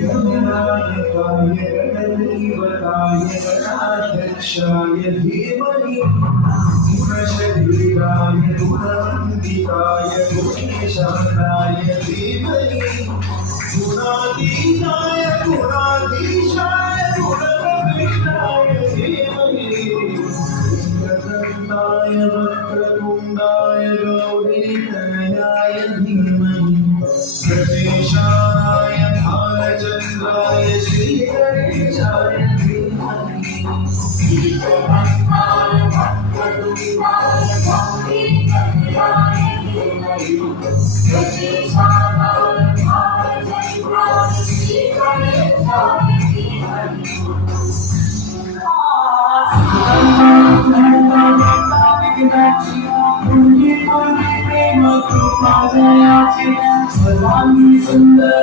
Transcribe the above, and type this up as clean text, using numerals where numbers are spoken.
गणनायकाय गणदैवताय गणाध्यक्षाय धीमहि गुणशरीराय गुणवन्दिताय गुणेशानाय धीमहि गुणातीताय गुणाधीशाय गुणप्रविष्टाय धीमहि वक्रतुण्डाय वक्रतुण्डाय गौरीतनयाय धीमहि प्रदेशाय भालचन्द्राय श्रीगणेशाय धीमहि श्रीगणेशाय वक्रतुण्डाय गौरीतनयाय धीमहि प्रदेशाय भालचन्द्राय श्रीगणेशाय धीमहि सुंदर